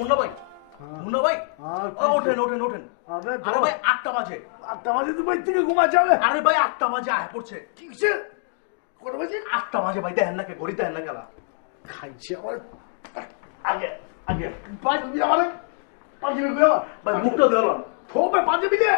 মুন্না ভাই, মুন্না ভাই, ওঠেন ওঠেন ওঠেন। আরে ভাই 8টা বাজে। 8টা বাজে তো বাড়ি থেকে ঘুমা যাবে। আরে ভাই 8টা বাজে আয় পড়ছে। কি হচ্ছে? কত বাজে? 8টা বাজে ভাই, দেখেন না কে ঘড়ি দেখেন না কেলা। খাইছে আমার আগে আগে পাঞ্জাবি আমার পাঞ্জাবি গুলো ভাই মুখটা দেওয়াল। থোপে পাঞ্জাবি দে।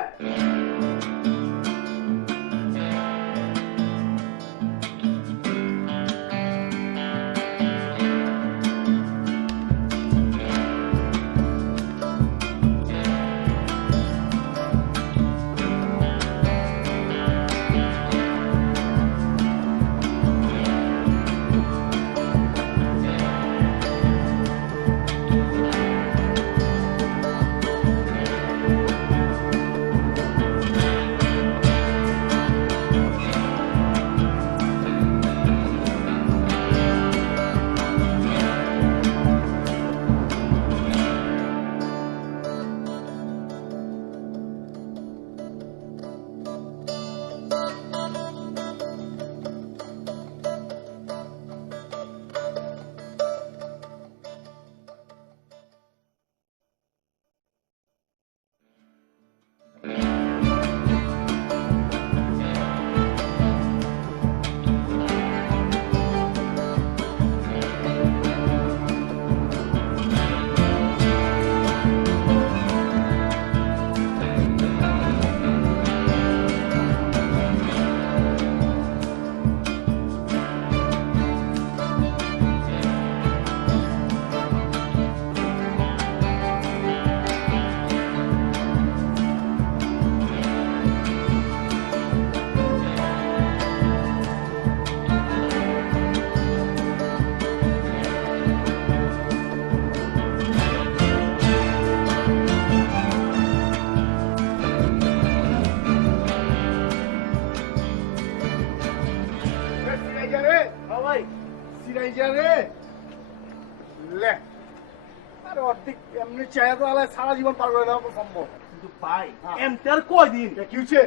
সারা জীবন পার করে দেওয়া সম্ভব। কিন্তু ভাই এমটার কয়দিন? কি হচ্ছে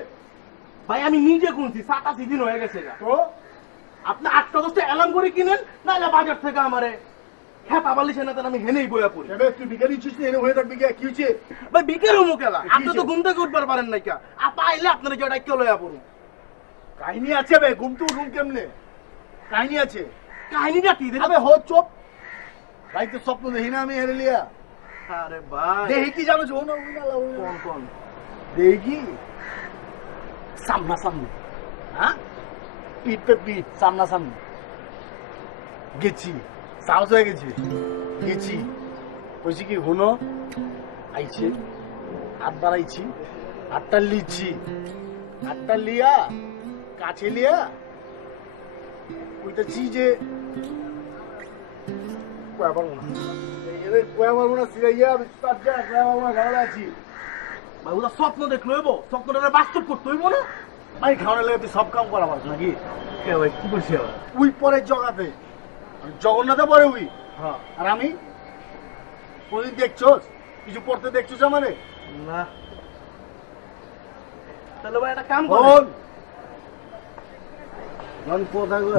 ভাই আমি নিজে গুনছি 87 দিন হয়ে গেছে। তো আপনি 8টা 10টা অ্যালার্ম করে কিনেন, নাহলে বাজার থেকে আমারে খেতা বালিশে না আমি হেনেই বইয়া পড়ি। তুই বিকারি ছিস না এনে হয়ে থাকবি কি হচ্ছে? ভাই বিকেল মুখেলা আপনি তো ঘুম থেকে উঠবার পারেন নাই কা। আপা আইলে আপনারা যেটা কেউ লইয়া পড়ুন। কাহিনী আছে বে, ঘুম তো উঠুন কেমনে? কাহিনী আছে। কাহিনীটা কি? আবে হো চুপ। ভাই তো স্বপ্ন দেখি না আমি হেরে লিয়া। আরে ভাই দেখি কি জানো? কোন কোন দেখি সামনা সামনি, হ্যাঁ পিঠ পে পিঠ, সামনা সামনি গেছি, সাহস হয়ে গেছি, গেছি কইছি কি হুনো আইছে, হাত বাড়াইছি, হাতটা লিছি, হাতটা লিয়া কাছে লিয়া কইতেছি যে কয়া পারবো না, কয়া পারবো না, সিরাইয়া বিস্তার যা কয়া পারবো না, ঘরে আছি। ভাই ওটা স্বপ্ন দেখলো হইব, স্বপ্নটা বাস্তব করতে হইব না। ভাই খাওয়ানোর লেগে তুই সব কাম করা পারছ নাকি? ভাই কি করছি আবার? উই পরে জগাতে, জগন্নাথে পরে উই। হ্যাঁ আর আমি কোনদিন দেখছোস কিছু পড়তে দেখছোস আমারে? না। তাহলে ভাই একটা কাম বল করুন। রন কোথায় গো?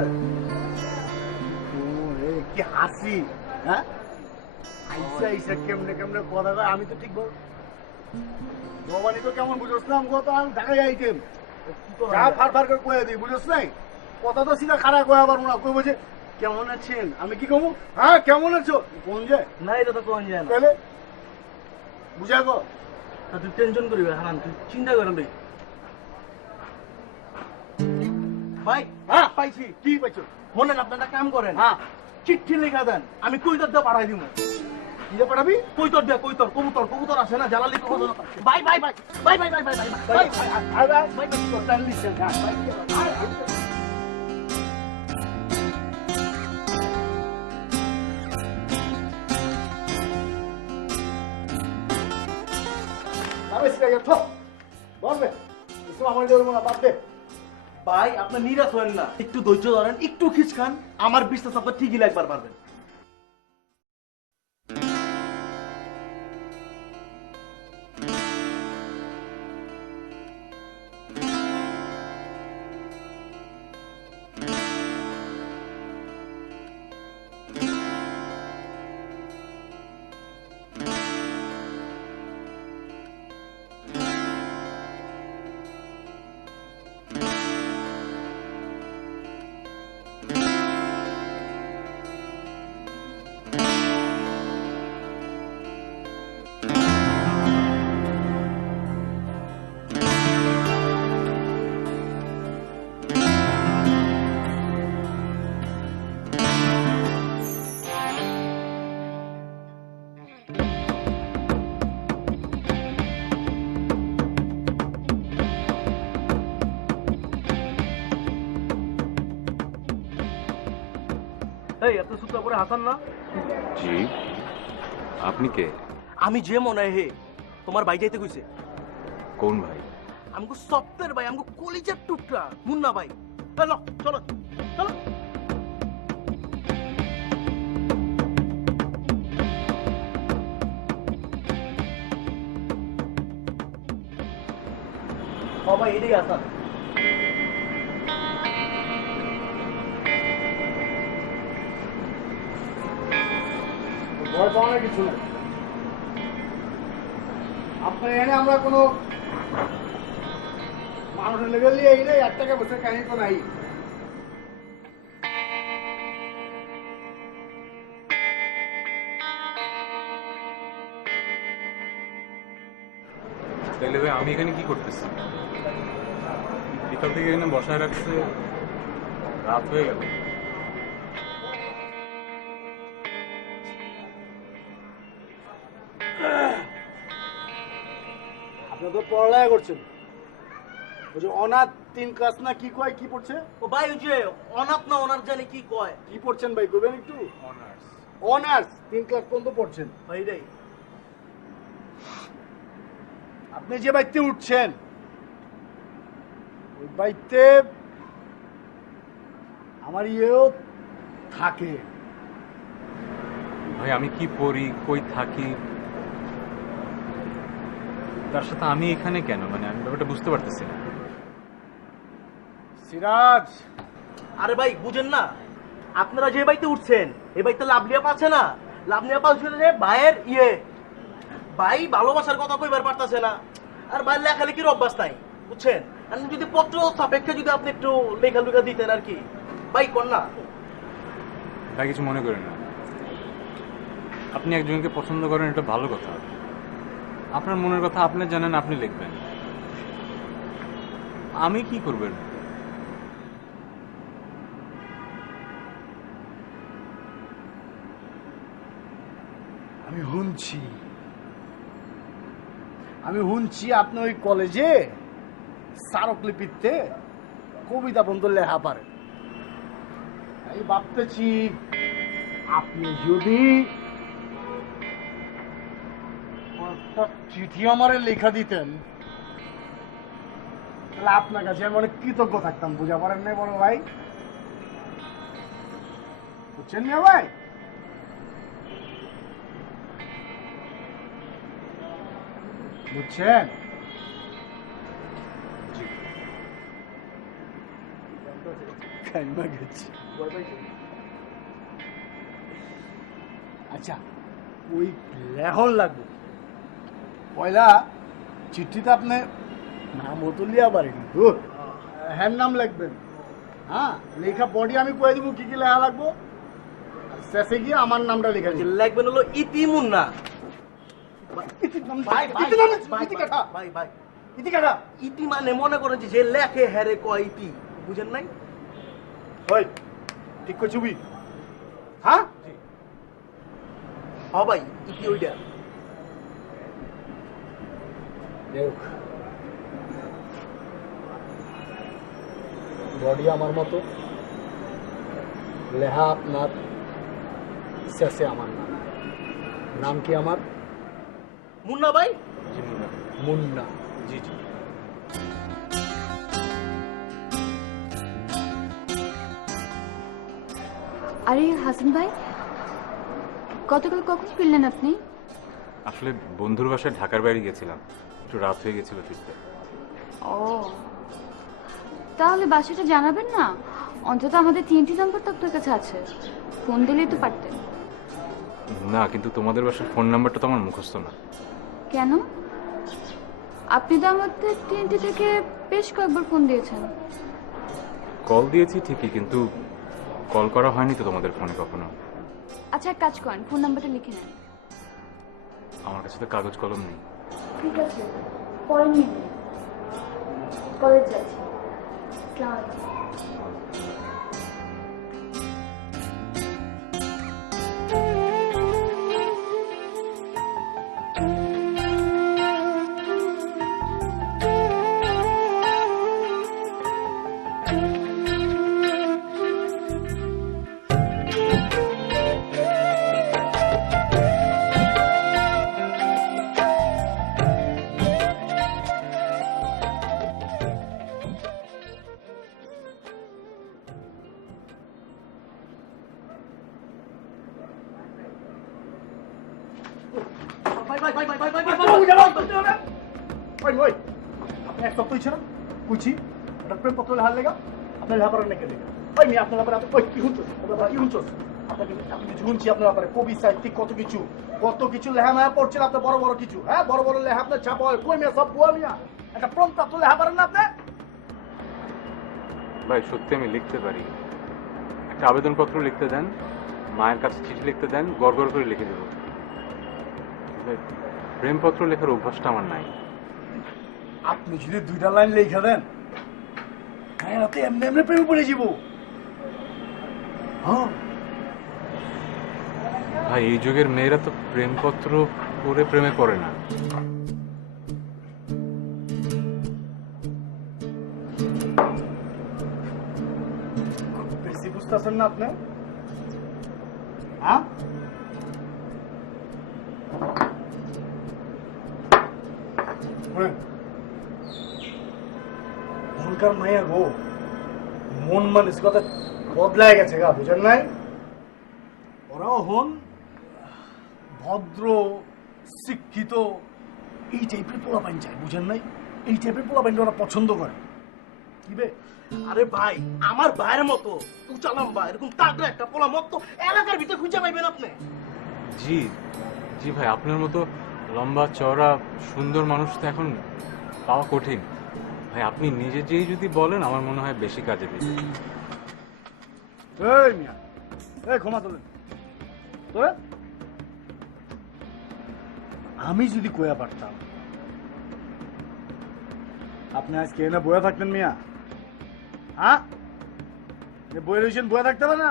ও কি হাসি, হ্যাঁ আইসা আইসা কেমনে কেমনে কথা কয়, আমি তো ঠিক বল ভবানী তো কেমন বুঝোস না, আমি তো আমি ঢাকায় আইটেম যা ফার ফার করে কয়ে দিই, বুঝোস নাই? কথা তো সিধা খারাপ কয়া পারবো না, কই বলছে কেমন আছেন, আমি কি কমু হ্যাঁ কেমন আছো কোন যায় না, এটা তো কোন যায় না। তাহলে বুঝা গো। তুই টেনশন করি ভাই, হারান তুই চিন্তা করেন ভাই। ভাই হ্যাঁ পাইছি। কি পাইছো? মনে না, আপনারা কাম করেন, হ্যাঁ চিঠি লেখা দেন, আমি কৈতর দিয়ে পাঠাই দিব। কি যে পাঠাবি? কৈতর দিয়ে, কৈতর কবুতর, কবুতর আছে না জ্বালালি কবুতর। Bye bye bye bye bye bye bye bye bye bye bye তো টাইম দিচ্ছেন হ্যাঁ ভাই আপনি নিরাশ হবেন না, একটু ধৈর্য ধরেন, একটু খিচখান, আমার বিশ্বাস আপনার ঠিকই লাগবার পারবেন। এই আপনি সুতা করে হাসান না? জি, আপনি কে? আমি যে মনে হয় হে তোমার ভাই যাইতে কইছে। কোন ভাই? আমগো সপ্তাহের ভাই, আমগো কলিজার টুকরা মুন্না ভাই। চলো চলো চলো। সবাই এটাই আসান। ভয় পাওয়ার কিছু নাই। আপনার এনে আমরা কোনো মানুষের লেভেল দিয়ে এই নেই, 1 টাকা বসে কাহিনী তো নাই। তাহলে ভাই আমি এখানে কি করতেছি? বিকাল থেকে এখানে বসায় রাখছে, রাত হয়ে গেল। আপনি তো পড়ালেখা করছেন, ওই যে অনাথ 3 ক্লাস না কি কয়, কি পড়ছে? ও ভাই ওই যে অনাথ না অনার জানি কি কয়। কি পড়ছেন ভাই, কইবেন একটু? অনার্স। অনার্স 3 ক্লাস পর্যন্ত পড়ছেন। ভাই রে আপনি যে বাইতে উঠছেন ওই বাইতে আমার ইয়েও থাকে। ভাই আমি কি পড়ি, কই থাকি, তার সাথে আমি এখানে কেন? মানে আমি ব্যাপারটা বুঝতে পারতেছি না। সিরাজ, আরে ভাই বুঝেন না, আপনারা যে বাড়িতে উঠছেন এই বাড়িতে লাভলিয়া পাচ্ছে না। লাভলিয়া পাচ্ছে যে ভাইয়ের ভাই ভালোবাসার কথা কইবার পারতাছে না, আর ভাই লেখালেখির অভ্যাস নাই বুঝছেন। আর যদি পত্র সাপেক্ষে যদি আপনি একটু লেখালেখা দিতেন আর কি ভাই কর না। ভাই কিছু মনে করেন না, আপনি একজনকে পছন্দ করেন, এটা ভালো কথা। আপনার মনের কথা আপনি জানেন, আপনি লিখবেন, আমি কি করবেন? আমি শুনছি আপনি ওই কলেজে স্মারকলিপিতে কবিতা বন্ধ লেখা পারেন। আমি ভাবতেছি আপনি যদি একটা চিঠি আমারে লেখা দিতেন তাহলে আপনার কাছে আমি অনেক কৃতজ্ঞ থাকতাম। বুঝা পারেন না বড় ভাই? বুঝছেন না ভাই? বুঝছেন? আচ্ছা ওই লেখন লাগবে পয়লা চিঠিতে আপনি নাম তুলিয়া পারেন, হ্যাঁ নাম লিখবেন। হ্যাঁ লেখা বডি আমি কয়ে দিব কি কি লেখা লাগবো, শেষে গিয়ে আমার নামটা লেখা দিন। লিখবেন হলো ইতি মুন্না। ভাই ইতি মানে মনে করেন যে লেখে হেরে কয় ইতি, বুঝেন নাই? ওই ঠিক করে ছবি। হ্যাঁ হ্যাঁ ভাই ইতি ওইটা। বডি আমার মতো, লেহা আপনার, শেষে আমার নাম। নাম কি আমার? মুন্না ভাই। জি মুন্না। মুন্না। জি জি। আরে হাসান ভাই, গতকাল কখন ফিরলেন আপনি? আসলে বন্ধুর বাসায় ঢাকার বাইরে গেছিলাম, একটু রাত হয়ে গেছিল ফিরতে। ও তাহলে বাসাটা জানাবেন না? অন্তত আমাদের 3টি নাম্বার তো আপনার কাছে আছে, ফোন দিলেই তো পারতেন। না, কিন্তু তোমাদের বাসার ফোন নাম্বারটা তো আমার মুখস্থ না। কেন? আপনি তো আমাদের 3টি থেকে বেশ কয়েকবার ফোন দিয়েছেন। কল দিয়েছি ঠিকই, কিন্তু কল করা হয়নি তো তোমাদের ফোনে কখনো। আচ্ছা এক কাজ করেন, ফোন নাম্বারটা লিখে নেন। আমার কাছে তো কাগজ কলম নেই। ঠিক আছে, পরে নিয়ে নিন। কলেজ যাচ্ছি। আসসালামু আলাইকুম। ভাই ভাই ভাই ভাই ভাই ভাই ভাই ওই ওই আপনি এক সপ্তাহ হয়েছে না কুচি এটা প্রেম পত্র লেখার লেগা আপনার লেখাপড়া নাকি লেগা ওই মেয়ে আপনার ব্যাপারে ওই কি শুনছো কি শুনছো আপনাকে আমি কিছু শুনছি আপনার ব্যাপারে কবি সাহিত্যিক কত কিছু লেখা মেয়া পড়ছেন আপনার বড় বড় কিছু হ্যাঁ বড় বড় লেখা আপনার ছাপা হয় কই মেয়ে সব বুয়া মিয়া একটা প্রেম পত্র লেখা পারেন না আপনি ভাই সত্যি আমি লিখতে পারি। একটা আবেদনপত্র লিখতে দেন, মায়ের কাছে চিঠি লিখতে দেন, গড় করে লিখে দেবো। প্রেমপত্র লেখার অভ্যাসটা আমার নাই। আপনি যদি 2টা লাইন লেখা দেন হ্যাঁ রাতে এমনি এমনি প্রেমে পড়ে যাব। হ্যাঁ ভাই এই যুগের মেয়েরা তো প্রেমপত্র পড়ে প্রেমে পড়ে না। বেশি বুঝতেছেন না আপনি হ্যাঁ এখনকার মাইয়া গো মন মানসিকতা বদলায় গেছে গা বুঝেন নাই ওরাও হন ভদ্র শিক্ষিত এই টাইপের পোলাপাইন চায় বুঝেন নাই এই টাইপের পোলাপাইন ওরা পছন্দ করে কি বে আরে ভাই আমার ভাইয়ের মতো উঁচা লম্বা এরকম তাগড়া একটা পোলা মত এলাকার ভিতরে খুঁজে পাইবেন আপনি। জি জি ভাই, আপনার মতো লম্বা চওড়া সুন্দর মানুষ তো এখন পাওয়া কঠিন। ভাই আপনি নিজে যেই যদি বলেন আমার মনে হয় বেশি কাজে দিবে। এই মিয়া এই ক্ষমা তোলেন তোলেন আমি যদি কইয়া পারতাম আপনি আজকে এনে বয়ে থাকতেন মিয়া হ্যাঁ বয়ে রয়েছেন বয়ে থাকতে পারেন না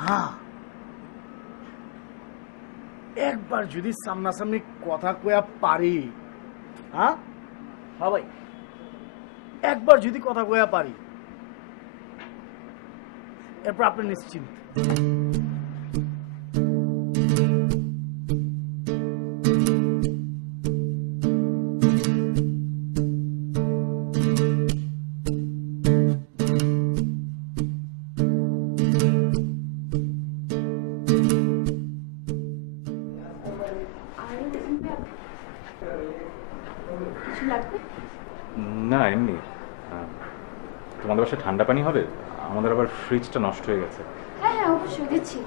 হ্যাঁ একবার যদি সামনাসামনি কথা কয়া পারি হ্যাঁ হ্যাঁ ভাই একবার যদি কথা কয়া পারি এরপর আপনি নিশ্চিন্ত কিছু লাগবে? না এমনি তোমাদের বাসায় ঠান্ডা পানি হবে? আমাদের আবার ফ্রিজটা নষ্ট হয়ে গেছে। হ্যাঁ হ্যাঁ অবশ্যই দিচ্ছি।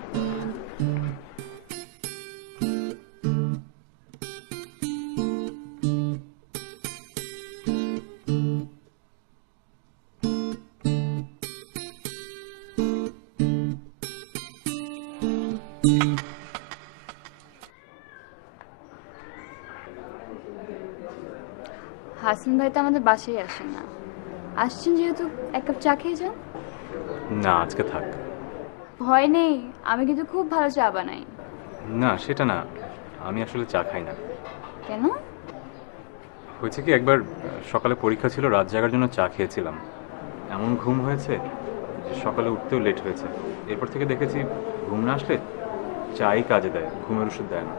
হাসান ভাই তো আমাদের বাসায় আসেন না, আসছেন যেহেতু এক কাপ চা খেয়ে যান। না আজকে থাক। ভয় নেই, আমি কিন্তু খুব ভালো চা বানাই। না সেটা না, আমি আসলে চা খাই না। কেন? হয়েছে কি একবার সকালে পরীক্ষা ছিল, রাত জাগার জন্য চা খেয়েছিলাম, এমন ঘুম হয়েছে যে সকালে উঠতেও লেট হয়েছে। এরপর থেকে দেখেছি ঘুম না আসলে চাই কাজে দেয়, ঘুমের ওষুধ দেয় না।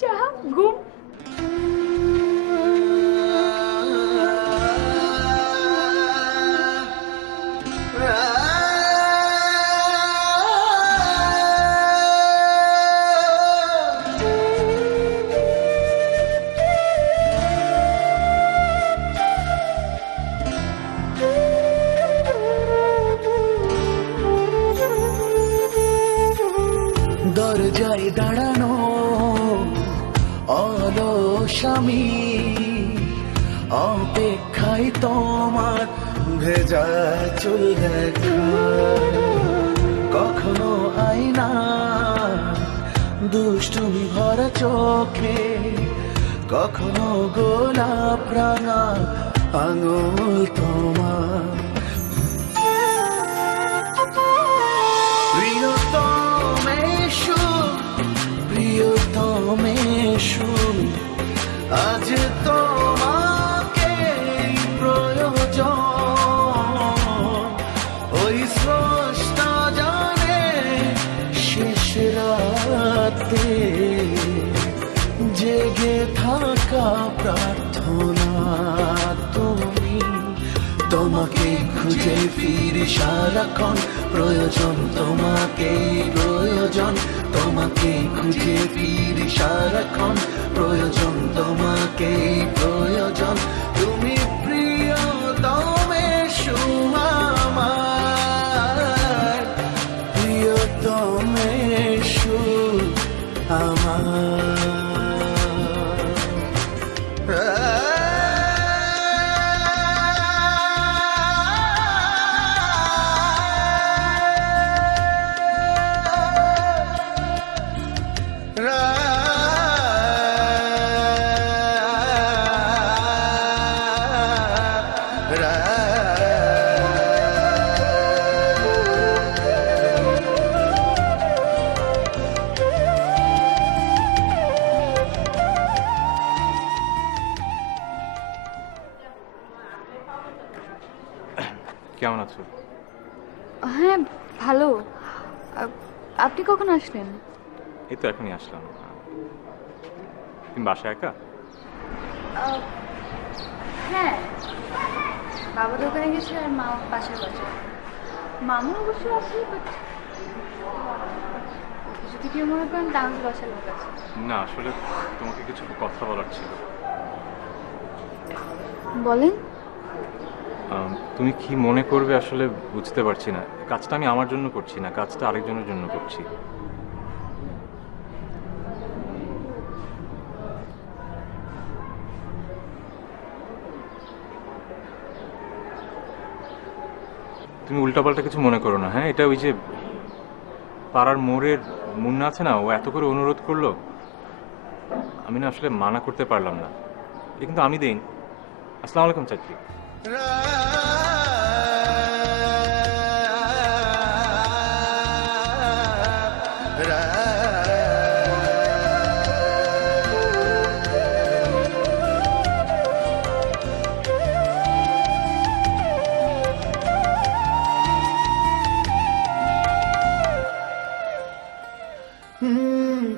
চা ঘুম দরজায় দাঁড়ানো অলস আমি, অপেক্ষায় তোমার ভেজা চুল দেখা, কখনো আয়না দুষ্টুমি ভরা চোখে, কখনো গোলাপ রাঙা আঙুল তোমার। প্রিয়তমেশু আজ তোমাকে প্রয়োজন, ওই স্রষ্টা জানে শেষ রাতে জেগে থাকা প্রার্থনা তুমি, তোমাকে খুঁজে ফিরি সারাক্ষণ, প্রয়োজন তোমাকে, প্রয়োজন তোমাকে খুঁজে ফিরি সারাক্ষণ, প্রয়োজন তোমাকে, প্রয়োজন তুমি প্রিয়তমে আমার, প্রিয়তমে কেমন আছো? হ্যাঁ ভালো। আপনি কখন আসলেন? এই তো এখনই আসলাম। তুমি বাসায় একা? হ্যাঁ, বাবা দোকানে গেছে আর মা পাশের বাসায়। মামু অবশ্য আছে, বাট যদি কেউ মনে করেন তাহলে বাসার লোক আছে। না, আসলে তোমাকে কিছু কথা বলার ছিল। বলেন। তুমি কি মনে করবে আসলে বুঝতে পারছি না। কাজটা আমি আমার জন্য করছি না, কাজটা আরেকজনের জন্য করছি। তুমি উল্টাপাল্টা কিছু মনে করো না, হ্যাঁ? এটা ওই যে পাড়ার মোড়ের মুন্না আছে না, ও এত করে অনুরোধ করলো, আমি না আসলে মানা করতে পারলাম না। এ কিন্তু আমি দেই। আসসালামু আলাইকুম চাচি।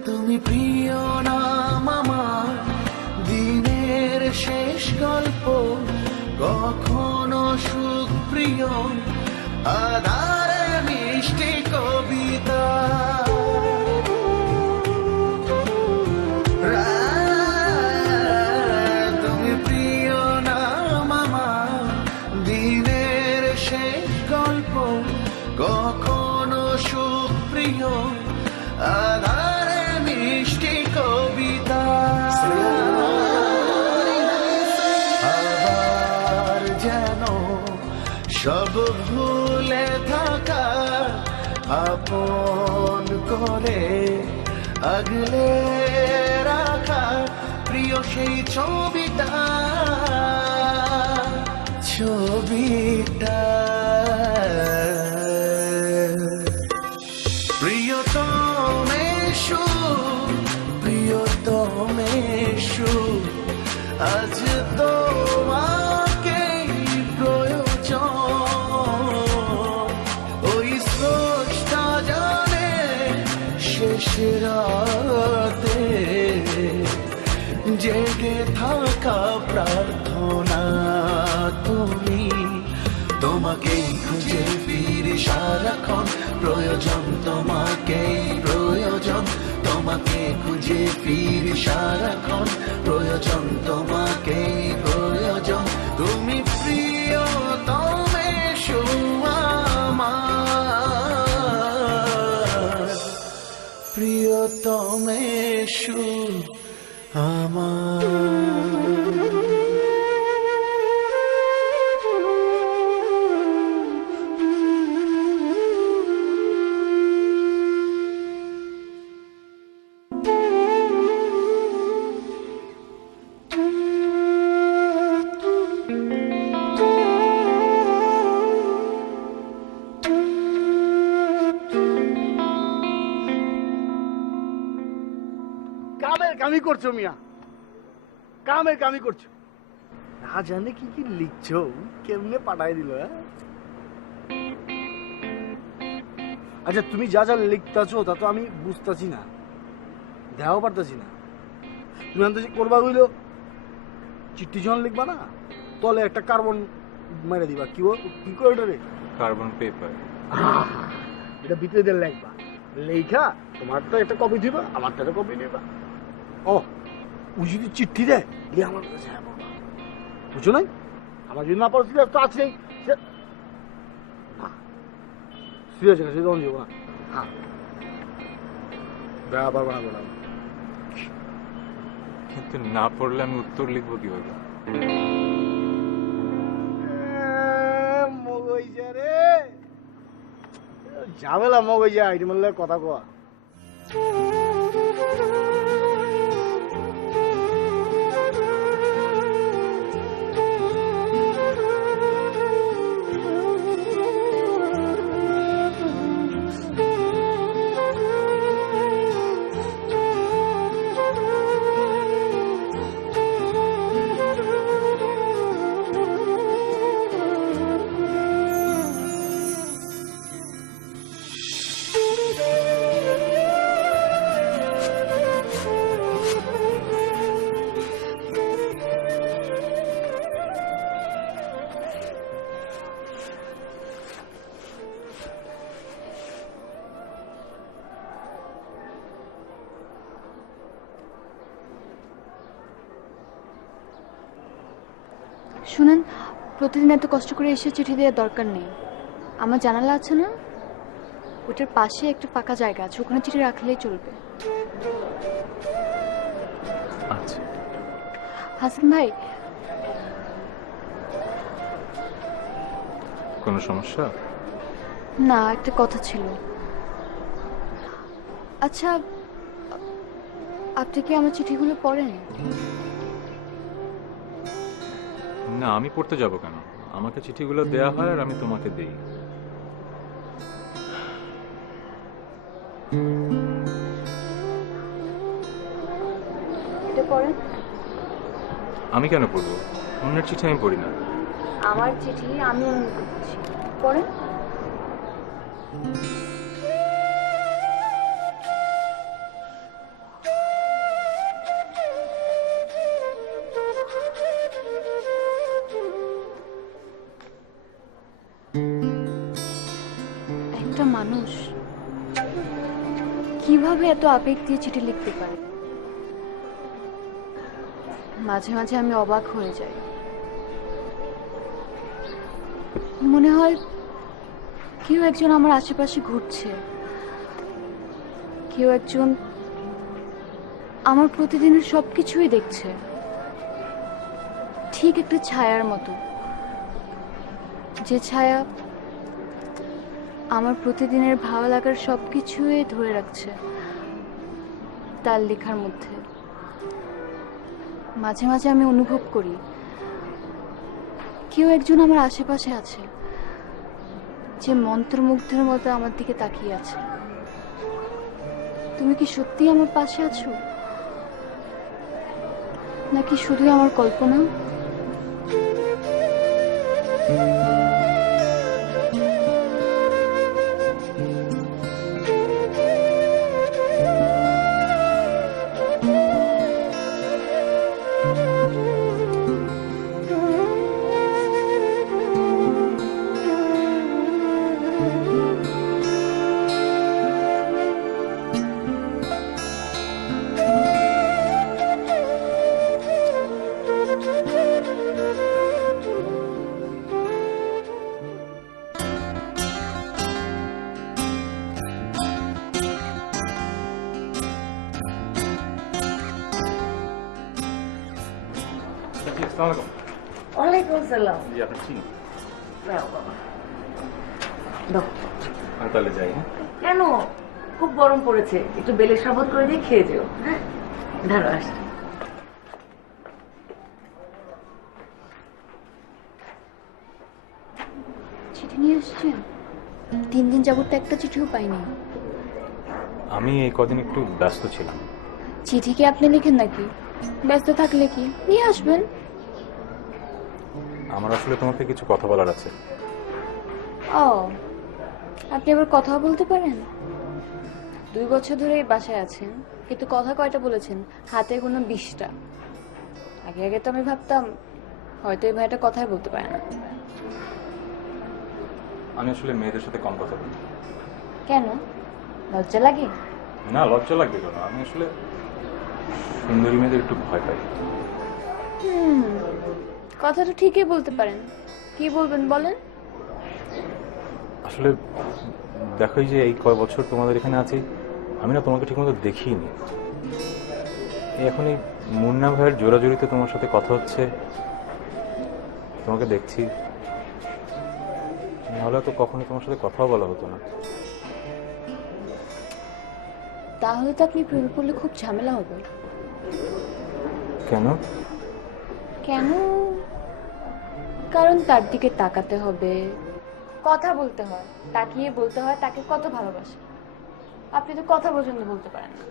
তুমি প্রিয় নাম আমার, দিনের শেষ গল্প, কখনো সুখ প্রিয়, আধারে মিষ্টি কবিতা। তুমি প্রিয় নাম আমার, দিনের শেষ গল্প, কখনো সুখ প্রিয়, আধারে মিষ্টি কবিতা। আবার যেন সব ভুলে থাকা, আপন করে আগলে রাখা প্রিয় সেই ছবিটা, ছবিটা। প্রিয়তমেশু, প্রিয়তমেশু, আজ তোমাকে প্রয়োজন। ওই স্রষ্টা জানে শেষ রাতে জেগে থাকা প্রার্থনা তুমি, তোমাকেই খুঁজে ফিরি সারাক্ষণ, প্রয়োজন তোমাকেই, প্রয়োজন তোমাকে খুঁজে ফিরি সারাক্ষণ, প্রয়োজন তোমাকেই, প্রয়োজন তুমি প্রিয়তমেশু আমার, প্রিয়তমেশু আমার। কামের কামি করছো মিয়া, কামের কামি করছো। না জানে কি কি লিখছো, কেমনে পাঠাই দিল। আচ্ছা তুমি যা যা লিখতেছো তা তো আমি বুঝতেছি না, দেখাও পারতেছি না। তুমি আনতে করবা হইলো চিঠি যখন লিখবা না, তলে একটা কার্বন মেরে দিবা কি বল কি করে ওটা রে কার্বন পেপার। এটা ভিতরে দিয়ে লেখবা লেখা তোমার তো একটা কপি দিবা আমার তো একটা কপি নিবা ও ও যদি চিঠি দেয় দিয়ে আমার কাছে বলবা বুঝছো নাই আমার যদি না পড়ছি তো আছেই সিরিয়াস আছে তখন যাবো না হ্যাঁ বেড়া পারবো না বেড়া কিন্তু না পড়লে আমি উত্তর লিখবো কিভাবে? মগইজা রে ঝামেলা মগইজা আইডি মারলে কথা কয়া শুনেন, প্রতিদিন এত কষ্ট করে এসে চিঠি দেওয়ার দরকার নেই। আমার জানালা আছে না, ওটার পাশে একটা ফাঁকা জায়গা আছে, ওখানে চিঠি রাখলেই চলবে। আচ্ছা। হাসান ভাই, কোনো সমস্যা? না, একটা কথা ছিল। আচ্ছা, আপনি কি আমার চিঠিগুলো পড়েন? না, আমি পড়তে যাব কেন? আমাকে চিঠিগুলো দেয়া হয় আর আমি তোমাকে দেই। এটা পড়েন। আমি কেন পড়বো? অন্যের চিঠি আমি পড়ি না। আমার চিঠি আমি অন্যকে দিচ্ছি, পড়েন। একটা মানুষ কিভাবে এত আবেগ দিয়ে চিঠি লিখতে পারে? মাঝে মাঝে আমি অবাক হয়ে যাই। মনে হয় কেউ একজন আমার আশেপাশে ঘুরছে, কেউ একজন আমার প্রতিদিনের সবকিছুই দেখছে, ঠিক একটা ছায়ার মতো, যে ছায়া আমার প্রতিদিনের ভালো লাগার সবকিছুই ধরে রাখছে তার লেখার মধ্যে। মাঝে মাঝে আমি অনুভব করি কেউ একজন আমার আশেপাশে আছে, যে মন্ত্রমুগ্ধের মতো আমার দিকে তাকিয়ে আছে। তুমি কি সত্যি আমার পাশে আছো, নাকি শুধুই আমার কল্পনা? ওয়ালাইকুম আসসালাম। জি, আপনার চিনি? দাও বাবা, দাও। আমি তাহলে যাই। হ্যাঁ, কেন? খুব গরম পড়েছে, একটু বেলের শরবত করে দিয়ে খেয়ে যেও। হ্যাঁ, ধরো আসছি। চিঠি নিয়ে এসছেন? 3 দিন যাবত তো একটা চিঠিও পাইনি। আমি এই কদিন একটু ব্যস্ত ছিলাম। চিঠি কি আপনি লিখেন নাকি? ব্যস্ত থাকলে কি নিয়ে আসবেন? আমার আসলে তোমাকে কিছু কথা বলার আছে। ও, আপনি আবার কথা বলতে পারেন? 2 বছর ধরে এই বাসায় আছেন, কিন্তু কথা কয়টা বলেছেন? হাতে কোনো 20টা। আগে আগে তো আমি ভাবতাম হয়তো এই ভাইটা কথাই বলতে পারে না। আমি আসলে মেয়েদের সাথে কম কথা বলি। কেন, লজ্জা লাগে? না, লজ্জা লাগবে কেন? আমি আসলে সুন্দরী মেয়েদের একটু ভয় পাই। কথাটা ঠিকই বলতে পারেন। কি বলবেন বলেন? আসলে দেখো, এই যে এই কয় বছর তোমাদের এখানে আছি, আমি না তোমাকে ঠিকমতো দেখিনি। এখন এই মুন্না ভাইয়ের জোরাজোরিতে তোমার সাথে কথা হচ্ছে, তোমাকে দেখছি, নাহলে তো কখনো তোমার সাথে কথাও বলা হতো না। তাহলে তো আপনি প্রেম করলে খুব ঝামেলা হবে। কেন? কেন? কারণ তার দিকে তাকাতে হবে, কথা বলতে হয়, তাকিয়ে বলতে হয় তাকে কত ভালোবাসে। আপনি তো কথা পর্যন্ত বলতে পারেন না।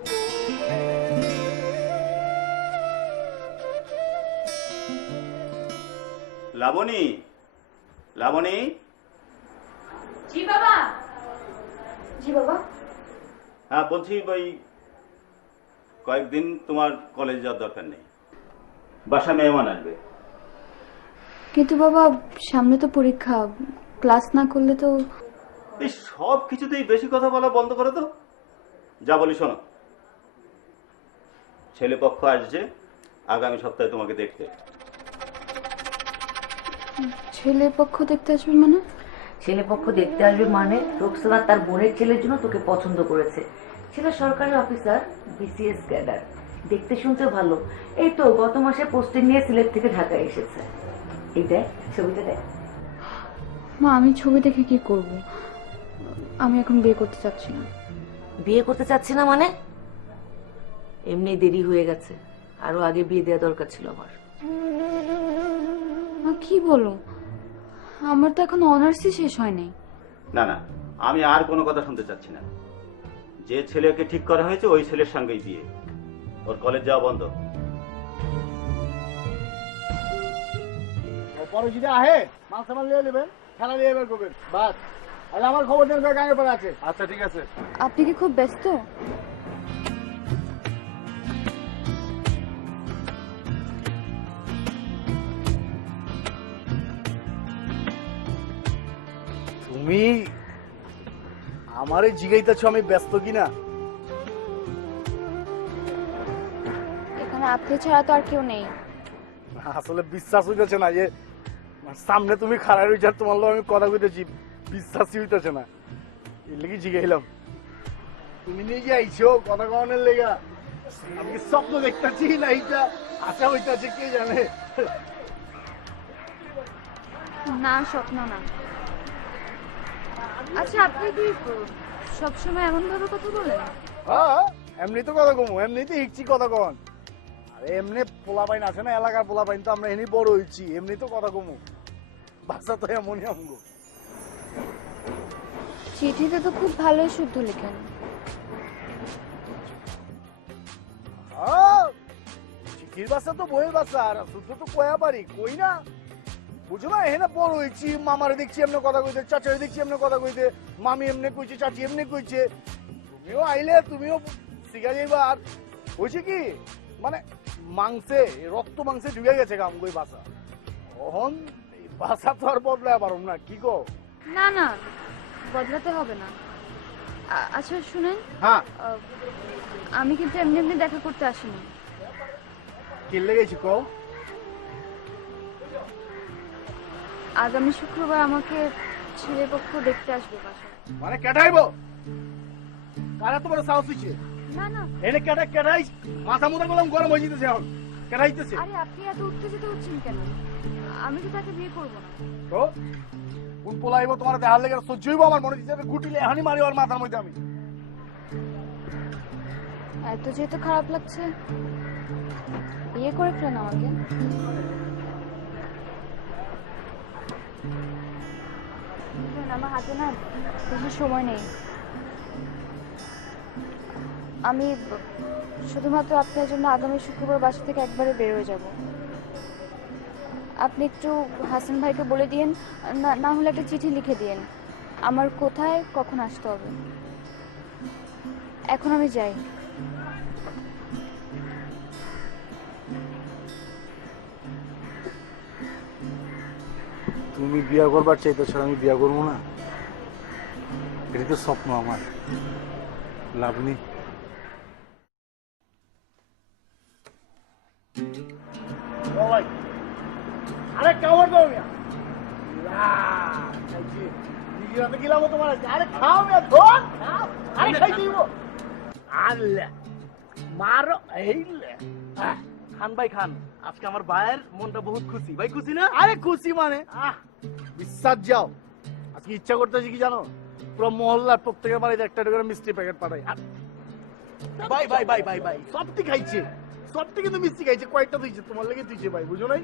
লাবণী, লাবণী, জি বাবা। জি বাবা। হ্যাঁ বলছি, ওই কয়েকদিন তোমার কলেজ যাওয়ার দরকার নেই, বাসা মেহমান আসবে। কিন্তু বাবা, সামনে তো পরীক্ষা, ক্লাস না করলে তো। এই সব কিছুতেই বেশি কথা বলা বন্ধ করে তো। যা বলি শোনো, ছেলে পক্ষ আসছে আগামী সপ্তাহে তোমাকে দেখতে। ছেলে পক্ষ দেখতে আসবে মানে? ছেলে পক্ষ দেখতে আসবে মানে রোকসানা তার বোনের ছেলের জন্য তোকে পছন্দ করেছে। ছেলে সরকারি অফিসার, বিসিএস ক্যাডার, দেখতে শুনতে ভালো। এই তো গত মাসে পোস্টিং নিয়ে সিলেট থেকে ঢাকায় এসেছে। এই দেখ ছবিটা দেখ। মা, আমি ছবি দেখে কি করব? আমি এখন বিয়ে করতে চাচ্ছি না। বিয়ে করতে চাচ্ছি না মানে? এমনি দেরি হয়ে গেছে, আরো আগে বিয়ে দেওয়া দরকার ছিল আমার। মা কি বলো? আমার তো এখন অনার্সই শেষ হয় নাই। না না, আমি আর কোনো কথা শুনতে চাচ্ছি না। যে ছেলেকে ঠিক করা হয়েছে ওই ছেলের সঙ্গেই বিয়ে। ওর কলেজ যাওয়া বন্ধ। পরে যদি আহে মাল সামাল নিয়ে নেবেন, খেলা নিয়ে বের করবেন, বাস। আর আমার খবর দেন গাঙে পড়ে আছে। আচ্ছা ঠিক আছে। আপনি কি খুব ব্যস্ত? তুমি আমারে জিগাইতেছো আমি ব্যস্ত কিনা? এখানে আপনি ছাড়া তো আর কেউ নেই। আসলে বিশ্বাস হইতেছে না যে সামনে তুমি খারাপ হয়েছ, তোমার লোক আমি কথা কইতেছি, বিশ্বাসই হইতেছে না। এর লেগে জিগাইলাম। তুমি নিজে আইছো কথা কনের লেগা। আমি কি স্বপ্ন দেখতেছি না এইটা আশা হইতেছে কে জানে। না, স্বপ্ন না। আচ্ছা, আপনি কি সবসময় এমন ভাবে কথা বলেন? হ্যাঁ, এমনি তো কথা কমু, এমনিতে ইচ্ছি কথা কন। আরে এমনি পোলা পাইন আছে না, এলাকার পোলা পাইন তো আমরা এমনি বড় হইছি, এমনি তো কথা কমু। বাসা তো এমনই আমগো। চিঠিতে তো খুব ভালোই শুদ্ধ লেখেন। হ্যাঁ, চিঠির বাসা তো বইয়ের বাসা, আর শুদ্ধ তো কয়া পারি, কই না। বুঝো না, এখানে বড় হয়েছি, মামারে দেখছি এমনি কথা কইতে, চাচারে দেখছি এমনি কথা কইতে, মামি এমনি কইছে, চাচি এমনি কইছে। তুমিও আইলে তুমিও শিখা যাইবা। আর হয়েছে কি, মানে মাংসে, রক্ত মাংসে ঢুকে গেছে গাম গই বাসা। তখন এই বাসা তো আর বদলায় পারম না, কি কো? না না, বদলাতে হবে না। আচ্ছা শুনেন, হ্যাঁ, আমি কিন্তু এমনি এমনি দেখা করতে আসিনি। কি লেগেছি কও? আগামী শুক্রবার আমাকে ছেলে পক্ষ দেখতে আসবে বাসায়। মানে কেটাইব? কারা তোমার সাহস হইছে? না না, এনে কেটাই মাথা মুথা গরম গরম হয়ে যেতেছে এখন, কেটাইতেছে। আরে আপনি এত উত্তেজিত হচ্ছেন কেন? আমি তো তাকে বিয়ে করবো না। তো কোন পোলাইব তোমার দেহার লেগে সহ্য হইব? আমার মনে হচ্ছে গুটিলে এখনই মারি ওর মাথার মধ্যে আমি। এত যেহেতু খারাপ লাগছে, বিয়ে করে ফেলেন আমাকে। আমার হাতে না বেশি সময় নেই। আমি শুধুমাত্র আপনার জন্য আগামী শুক্রবার বাসা থেকে একবারে বের হয়ে যাব। আপনি একটু হাসান ভাইকে বলে দিয়েন, না হলে একটা চিঠি লিখে দিয়েন আমার কোথায় কখন আসতে হবে। এখন আমি যাই। তুমি বিয়া করবার চাইতেছ, আমি বিয়া করবো না? এটা তো স্বপ্ন আমার, লাভ নেই। আরে কেমন দাও মিয়া? গেলাম তোমার, আরে খাও মিয়া, ধর খাও, আরে খাই দিব। আল্লাহ মারো, এই খান ভাই খান, আজকে আমার ভাইয়ের মনটা বহুত খুশি। ভাই খুশি না? আরে খুশি মানে বিশ্বাস যাও। আজকে ইচ্ছা করতেছি কি জানো, পুরো মহল্লার প্রত্যেকের বাড়িতে একটা করে মিষ্টি প্যাকেট পাঠাই। আর ভাই ভাই ভাই ভাই ভাই সবটি খাইছে, সবটি কিন্তু মিষ্টি খাইছে, কয়েকটা দিয়েছে তোমার লেগে দিয়েছে ভাই, বুঝো নাই?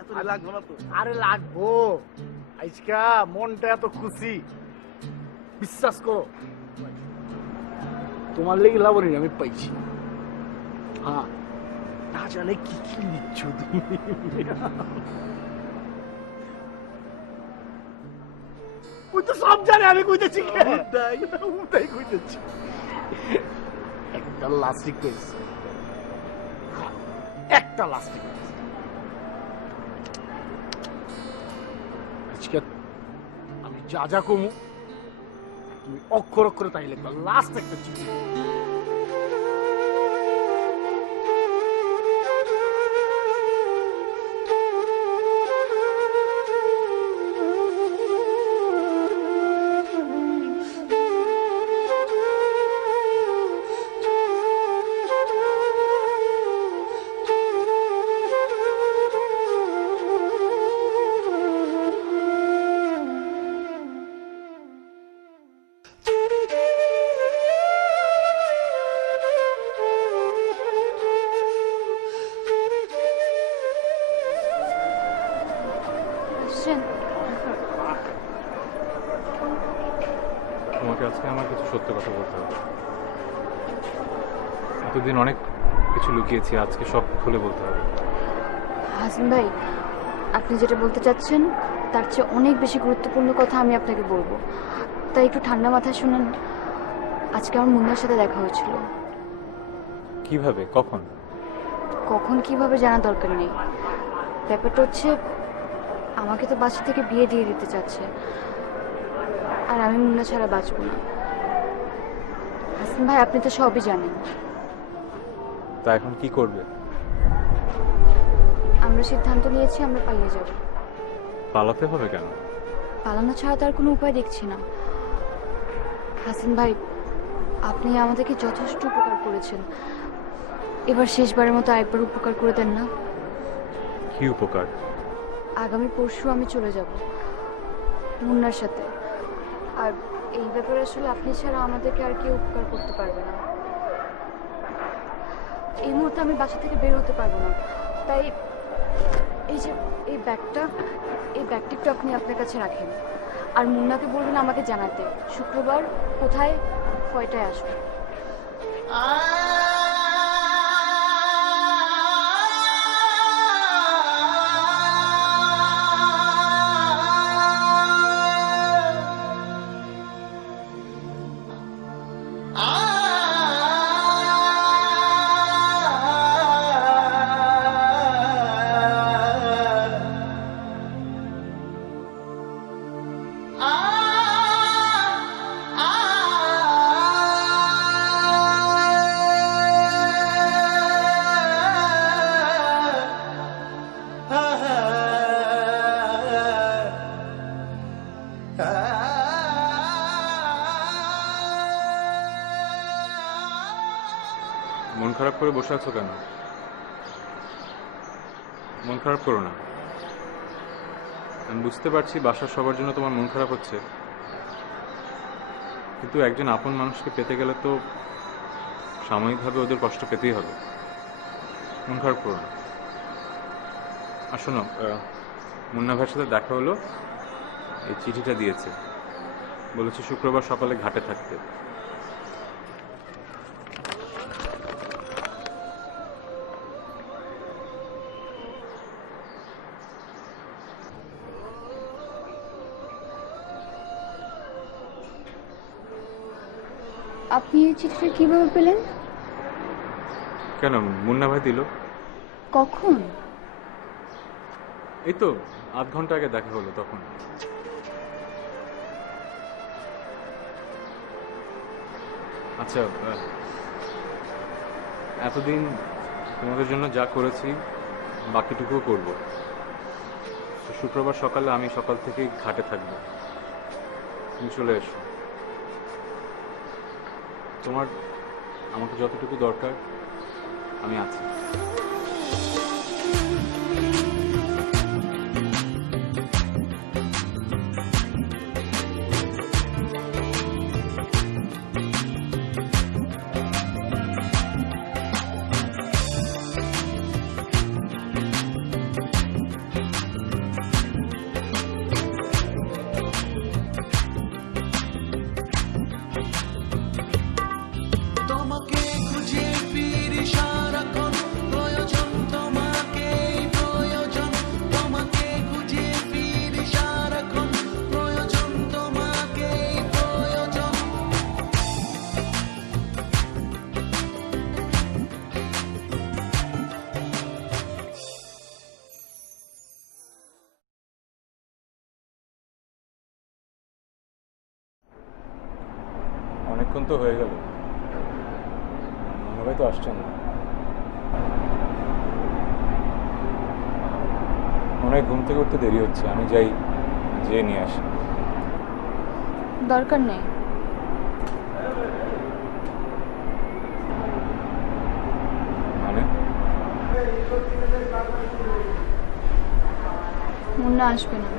এত লাগবে না তো। আরে লাগবো, আজকা মনটা এত খুশি, বিশ্বাস করো। তোমার লেগে লাভ নেই, আমি পাইছি। হ্যাঁ, না জানে কি কি নিচ্ছ তুমি। ওই তো সব জানে, আমি কইতেছি ওটাই কইতেছি। একটা লাস্ট রিকোয়েস্ট, একটা লাস্ট রিকোয়েস্ট। আজকে আমি যা যা কমু তুমি অক্ষর অক্ষরে তাই লিখবা, লাস্ট একটা চিঠি। আসছেন? তোমাকে আজকে আমার কিছু সত্য কথা বলতে হবে। এতদিন অনেক কিছু লুকিয়েছি, আজকে সব খুলে বলতে হবে। হাসান ভাই, আপনি যেটা বলতে চাচ্ছেন তার চেয়ে অনেক বেশি গুরুত্বপূর্ণ কথা আমি আপনাকে বলবো, তাই একটু ঠান্ডা মাথায় শুনুন। আজকে আমার মুন্নার সাথে দেখা হয়েছিল। কিভাবে, কখন? কখন কিভাবে জানা দরকার নেই, ব্যাপারটা হচ্ছে আমাকে তো বাসা থেকে বিয়ে দিয়ে দিতে চাচ্ছে, আর আমি মুন্না ছাড়া বাঁচব না। হাসান ভাই, আপনি তো সবই জানেন। তা এখন কি করবে? আমরা সিদ্ধান্ত নিয়েছি আমরা পালিয়ে যাব। পালাতে হবে কেন? পালানো ছাড়া তো আর কোনো উপায় দেখছি না। হাসান ভাই, আপনি আমাদেরকে যথেষ্ট উপকার করেছেন, এবার শেষবারের মতো আরেকবার উপকার করে দেন না। কি উপকার? আগামী পরশু আমি চলে যাব মুন্নার সাথে, আর এই ব্যাপারে আসলে আপনি ছাড়া আমাদেরকে আর কেউ উপকার করতে পারবে না। এই মুহূর্তে আমি বাসা থেকে বের হতে পারবো না, তাই এই যে এই ব্যাগটা একটু আপনি আপনার কাছে রাখেন, আর মুন্নাকে বলবেন আমাকে জানাতে শুক্রবার কোথায় কয়টায় আসবে। মন খারাপ করে বসে আছো কেন? মন খারাপ করো না। আমি বুঝতে পারছি বাসার সবার জন্য তোমার মন খারাপ হচ্ছে, কিন্তু একজন আপন মানুষকে পেতে গেলে তো সাময়িকভাবে ওদের কষ্ট পেতেই হবে। মন খারাপ করো না। আর শোনো, মুন্না ভাইয়ের সাথে দেখা হলো, এই চিঠিটা দিয়েছে, বলেছে শুক্রবার সকালে ঘাটে থাকতে। আপনি এই চিঠিটা কিভাবে পেলেন? কেন, মুন্না ভাই দিল। কখন? এই তো আধ ঘন্টা আগে দেখা হলো তখন। আচ্ছা, এতদিন তোমাদের জন্য যা করেছি বাকিটুকুও করব। তো শুক্রবার সকালে আমি সকাল থেকেই ঘাটে থাকবো, তুমি চলে এসো। তোমার আমাকে যতটুকু দরকার আমি আছি। তোমাকে খুঁজে ফিরি সারাক্ষণ, প্রয়োজন তোমাকে প্রয়োজন, তোমাকে খুঁজে ফিরি সারাক্ষণ, প্রয়োজন তোমাকে প্রয়োজন। অনেকক্ষণ তো হয়ে গেল, মনে তো আসছে না। মনে হয় ঘুম থেকে উঠতে দেরি হচ্ছে, আমি যাই, যেয়ে নিয়ে আসি। দরকার নেই। মানে মুন্না আসবে না।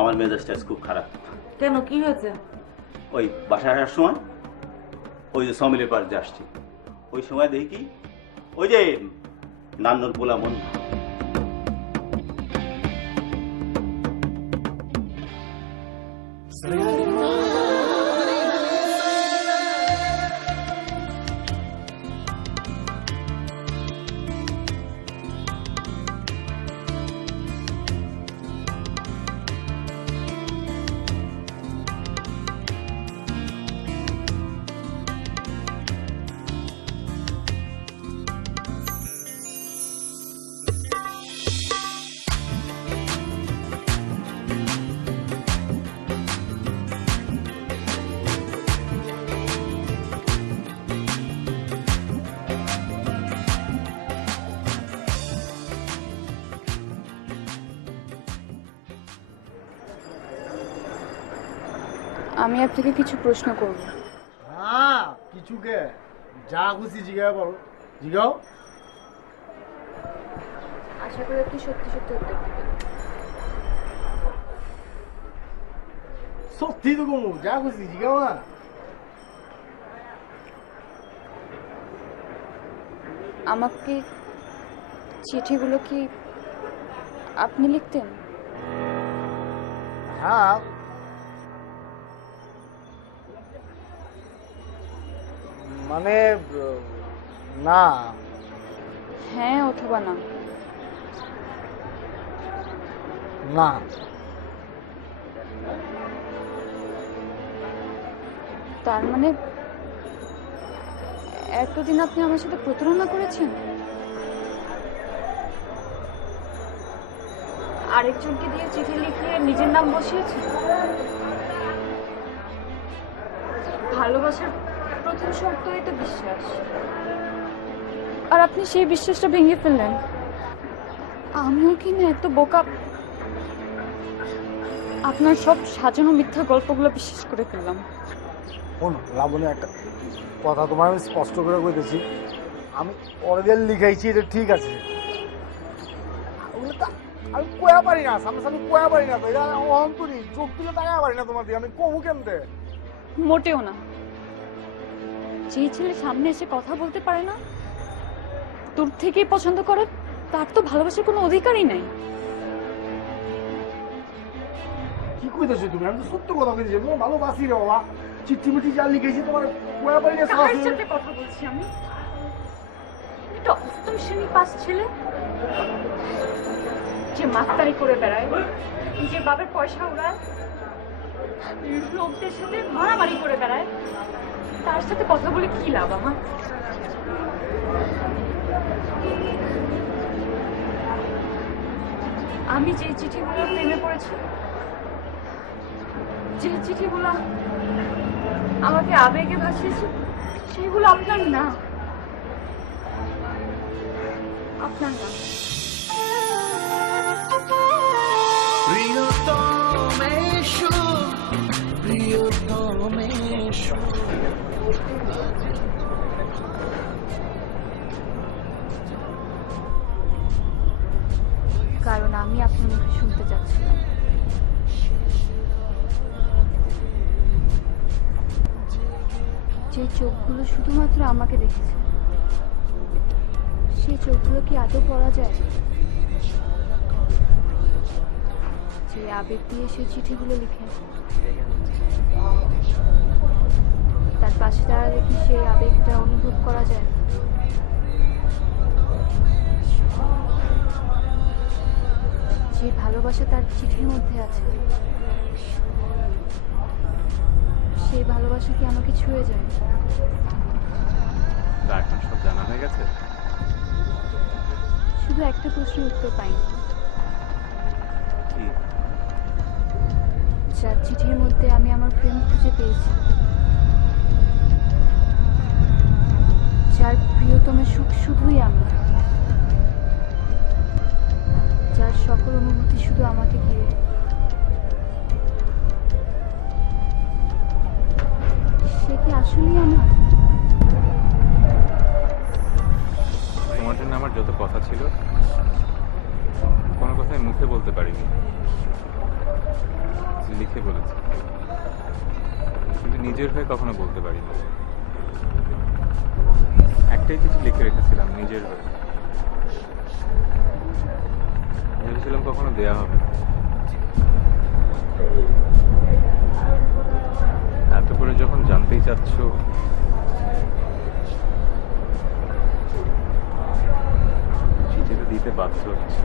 আমার মেজাজটা আজ খুব খারাপ। কেন, কি হয়েছে? ওই বাসায় আসার সময় ওই যে সমিলের পাড়ে যে আসছি, ওই সময় দেখি কি ওই যে নান্নর পোলা মন আমি আপনাকে কিছু প্রশ্ন করব। হ্যাঁ, কিছুকে যা খুশি জিজ্ঞাসা করো, জিগাও। আশা করি আপনি সত্যি সত্যি উত্তর দেবেন। সত্যি তো কমু, যা খুশি জিগাও না। আমাকে চিঠিগুলো কি আপনি লিখতেন? হ্যাঁ, মানে না। হ্যাঁ অথবা না? না, তার মানে এতদিন আপনি আমার সাথে প্রতারণা করেছেন, আরেকজনকে দিয়ে চিঠি লিখিয়ে নিজের নাম বসিয়েছেন। ভালোবাসার প্রথম শর্তই তো বিশ্বাস, আর আপনি সেই বিশ্বাসটা ভেঙে ফেললেন। আমিও কি না এত বোকা, আপনার সব সাজানো মিথ্যা গল্পগুলো বিশ্বাস করে ফেললাম। শোনো লাবণী, একটা কথা তোমার আমি স্পষ্ট করে কইতেছি, আমি অরিজিনাল লিখাইছি, এটা ঠিক আছে। ওগুলো তো আমি কোয়া পারি না, সামনাসামনি কোয়া পারি না, তো এটা অন্তরি চোখ তুলে তাকাতে পারি না তোমার দিকে, আমি কমু কেমতে? মোটেও না। যে ছেলে সামনে এসে কথা বলতে পারে না, দূর থেকেই পছন্দ করে, তার তো ভালোবাসার কোনো অধিকারই নাই। কি কইতেছো তুমি? আমি তো সত্য কথা কইতেছি, তোমার ভালোবাসি রে বাবা। চিঠি মিঠি যা লিখেছি তোমার কুয়া পাইলে কার সাথে সাথে কথা বলছি আমি? একটা অষ্টম শ্রেণী পাস ছেলে যে মাস্তানি করে বেড়ায়, নিজের বাবার পয়সা উড়ায়, লোকদের সাথে মারামারি করে বেড়ায়, তার সাথে কথা বলে কি লাভ আমার? আমি যে চিঠিগুলো প্রেমে পড়েছি, যে চিঠিগুলো আমাকে আবেগে ভাসিয়েছে, সেগুলো আপনার না, আপনার না। প্রিয়তমেষু প্রিয়তমেষু কারণ আমি আপনার মুখে শুনতে চাচ্ছিলাম। যে চোখগুলো শুধুমাত্র আমাকে দেখেছে, সেই চোখগুলো কি আদৌ পড়া যায়? যে আবেগ দিয়ে সেই চিঠিগুলো লিখে, তার পাশে দাঁড়ালে কি সেই আবেগটা অনুভব করা যায়? যে ভালোবাসা তার চিঠির মধ্যে আছে, সেই ভালোবাসা কি আমাকে ছুঁয়ে যায়? তা এখন সব জানা হয়ে গেছে? শুধু একটা প্রশ্নের উত্তর পাইনি। কি? যার চিঠির মধ্যে আমি আমার প্রেম খুঁজে পেয়েছি, যার প্রিয়তমের সুখ শুধুই আমি, যার সকল অনুভূতি শুধু আমাকে ঘিরে, সে কি আসলেই আমার? তোমার জন্য আমার যত কথা ছিল, কোনো কথাই মুখে বলতে পারিনি, লিখে বলেছি, কিন্তু নিজের হয়ে কখনো বলতে পারিনি। একটাই চিঠি লিখে রেখেছিলাম নিজের হয়ে, ভেবেছিলাম কখনো দেয়া হবে না। এত করে যখন জানতেই চাচ্ছ, চিঠিটা দিতে বাধ্য হচ্ছে।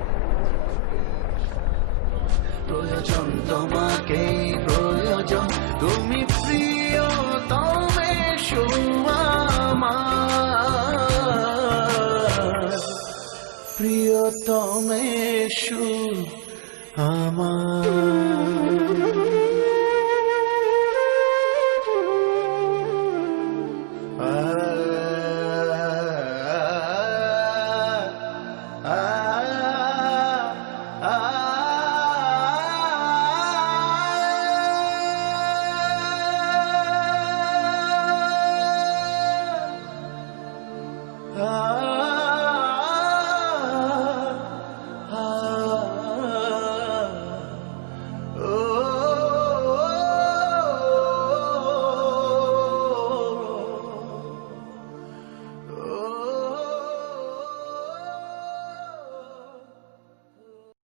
প্রয়োজন তোমাকে প্রয়োজন, তুমি প্রিয়তমেষু আমার, প্রিয়তমেষু আমার